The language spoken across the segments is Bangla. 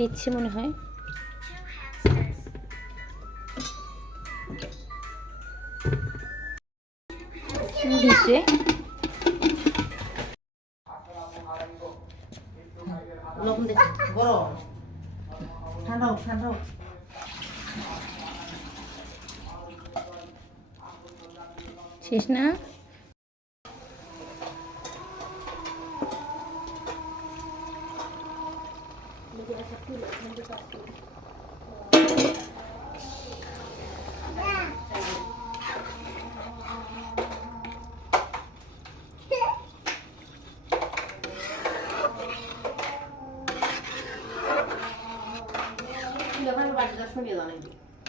দিতে ইচ্ছে মনে হয়। দিছে লবণ দে গরম ঠান্ডা হোক শেষ না?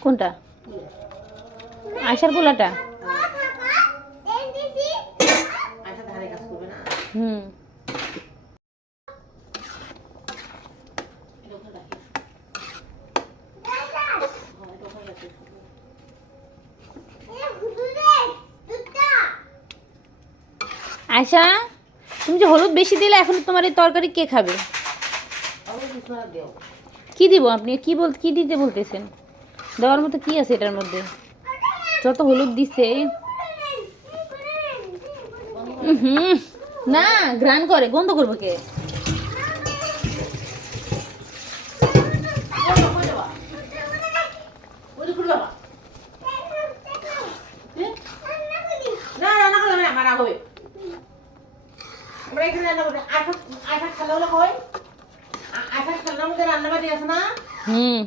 কোনটা? আয়সার গোলাটা? হুম আয়সা, তুমি যে হলুদ বেশি দিলে, এখন তোমার এই তরকারি কে খাবে? কি দিব আপনি? কি দিতে বলতেছেন? দেওয়ার মতো কি আছে এটার মধ্যে? যত হলুদ দিছে। হুম না, ঘ্রাণ করে, গন্ধ করবো কে? হুম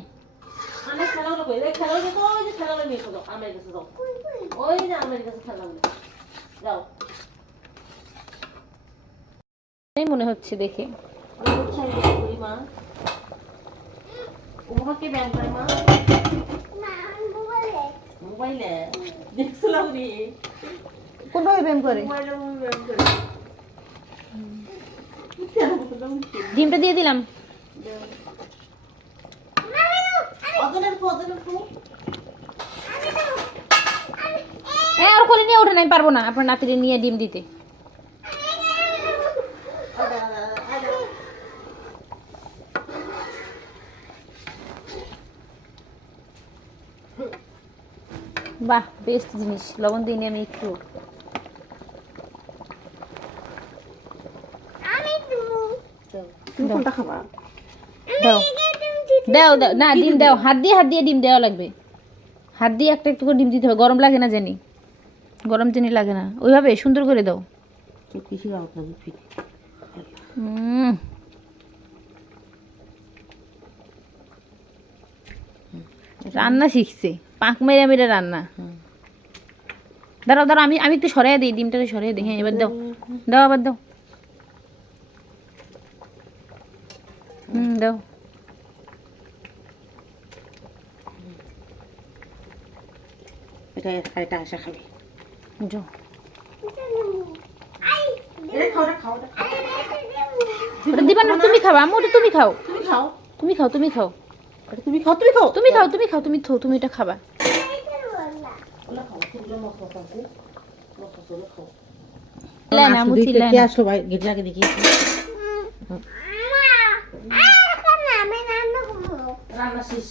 এই মনে হচ্ছে দেখে। কোনভাবে ব্যায়াম করে? ডিমটা দিয়ে দিলাম। আর কোলে নিয়ে ওঠে, আমি পারবো না আপনার নাতিরে নিয়ে ডিম দিতে। বাহ, বেস্ট জিনিস। লবণ দিয়ে নিয়ে আমি একটু কোনটা খাবা? দাও দাও দাও না, ডিম দাও। হাত দিয়ে ডিম দেওয়া লাগবে। হাত দিয়ে একটা একটু করে ডিম দিতে হবে। গরম লাগে না জানি, গরম জানি লাগে না। ওইভাবে সুন্দর করে দাও। রান্না শিখছে, পাক মেরে মেরে রান্না। দাঁড়াও আমি একটু সরাই দিই, ডিমটা সরাই দিই। হ্যাঁ, এবার দাও দাও, আবার দাও। দাও। এটা আশা খাবে। যাও। ওটা দিবা না, তুমি খাও আম্মু, ওটা তুমি খাও। তুমি খাও তুমি এটা খাবা। আসলো ভাই, গেটলাকে দেখি রান্না শেষ।